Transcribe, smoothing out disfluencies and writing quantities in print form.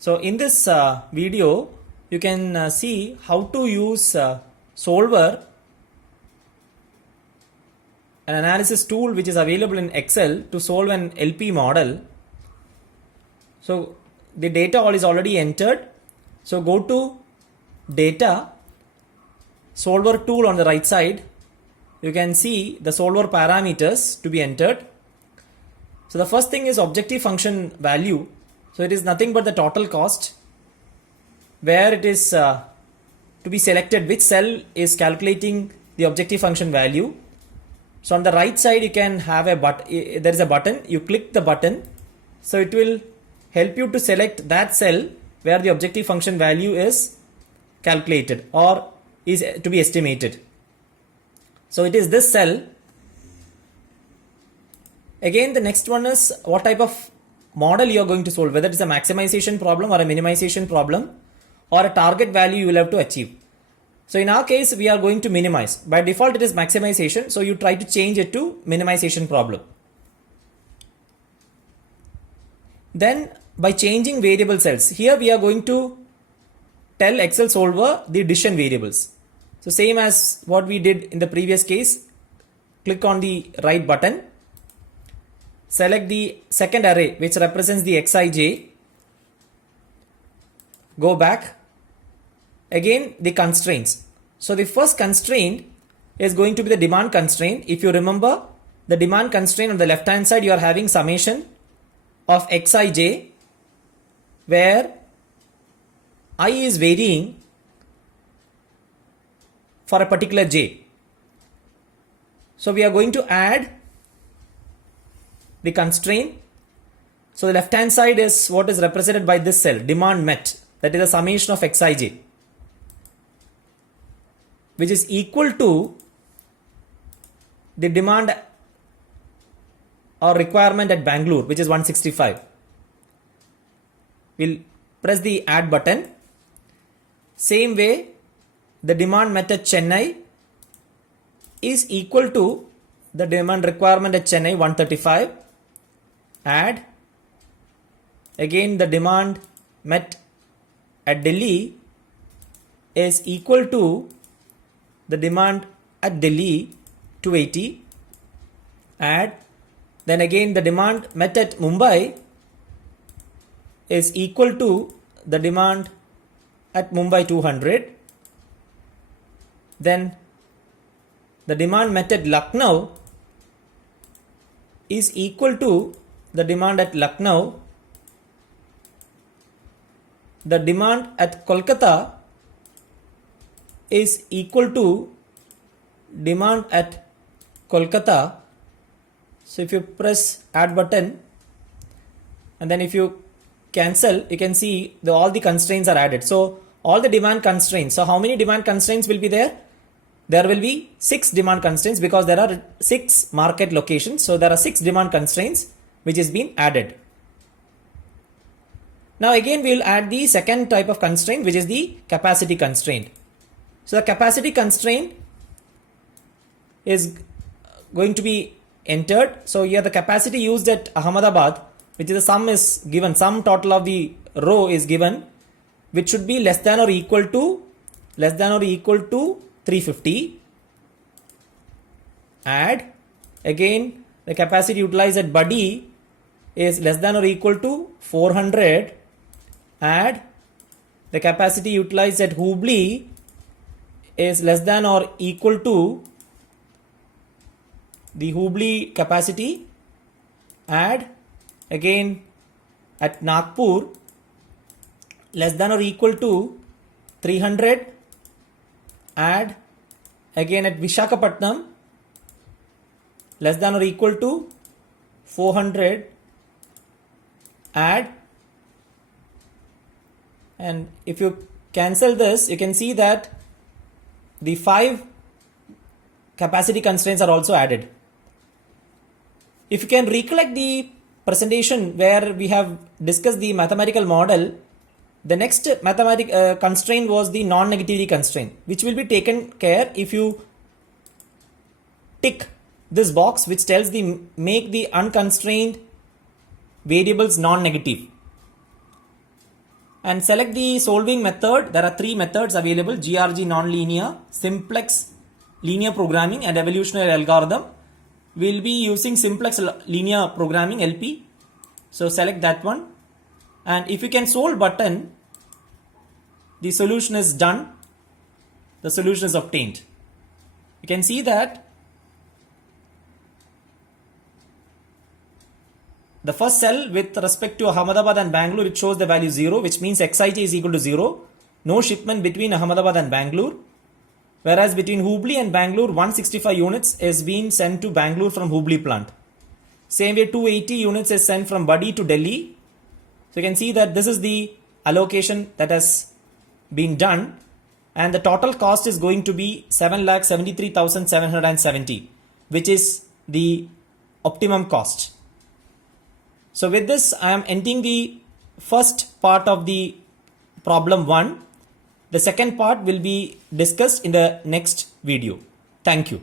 So in this video, you can see how to use Solver, an analysis tool which is available in Excel to solve an LP model. So the data all is already entered. So go to Data, Solver tool on the right side. You can see the Solver parameters to be entered. So the first thing is objective function value. So it is nothing but the total cost, where it is to be selected which cell is calculating the objective function value. So on the right side you can have a button, there is a button, you click the button, so it will help you to select that cell where the objective function value is calculated or is to be estimated. So it is this cell. Again, the next one is what type of model you are going to solve, whether it is a maximization problem or a minimization problem or a target value you will have to achieve. So in our case, we are going to minimize. By default, it is maximization. So you try to change it to minimization problem. Then by changing variable cells, here we are going to tell Excel Solver the addition variables. So same as what we did in the previous case, click on the right button. Select the second array which represents the Xij. Go back. Again the constraints. So the first constraint is going to be the demand constraint. If you remember, the demand constraint on the left hand side, you are having summation of Xij, where I is varying for a particular j. So we are going to add the constraint. So the left hand side is what is represented by this cell, demand met, that is the summation of Xij, which is equal to the demand or requirement at Bangalore, which is 165. We'll press the add button. Same way, the demand met at Chennai is equal to the demand requirement at Chennai 135. Add. Again the demand met at Delhi is equal to the demand at Delhi 280. Add. Then again the demand met at Mumbai is equal to the demand at Mumbai 200. Then the demand met at Lucknow is equal to the demand at Lucknow. The demand at Kolkata is equal to demand at Kolkata. So if you press add button and then if you cancel, you can see all the constraints are added. So all the demand constraints. So how many demand constraints will be there? There will be 6 demand constraints because there are 6 market locations. So there are 6 demand constraints which is being added. Now again we will add the second type of constraint, which is the capacity constraint. So the capacity constraint is going to be entered. So here the capacity used at Ahmedabad, which is the sum is given, sum total of the row is given, which should be less than or equal to 350. Add. Again the capacity utilized at Buddy is less than or equal to 400. Add. The capacity utilized at Hubli is less than or equal to the Hubli capacity. Add. Again at Nagpur less than or equal to 300. Add. Again at Vishakhapatnam less than or equal to 400. Add. And if you cancel this, you can see that the 5 capacity constraints are also added. If you can recollect the presentation where we have discussed the mathematical model, the next constraint was the non-negativity constraint, which will be taken care if you tick this box which tells the make the unconstrained variables non-negative. and select the solving method. There are three methods available: GRG nonlinear, simplex linear programming, and evolutionary algorithm. We'll be using simplex linear programming LP. So select that one, and if you can solve button, the solution is done. The solution is obtained. You can see that the first cell with respect to Ahmedabad and Bangalore, it shows the value 0, which means Xij is equal to 0. No shipment between Ahmedabad and Bangalore. Whereas between Hubli and Bangalore, 165 units is being sent to Bangalore from Hubli plant. Same way, 280 units is sent from Badi to Delhi. So you can see that this is the allocation that has been done, and the total cost is going to be 7,73,770, which is the optimum cost. So with this, I am ending the first part of the problem 1. The second part will be discussed in the next video. Thank you.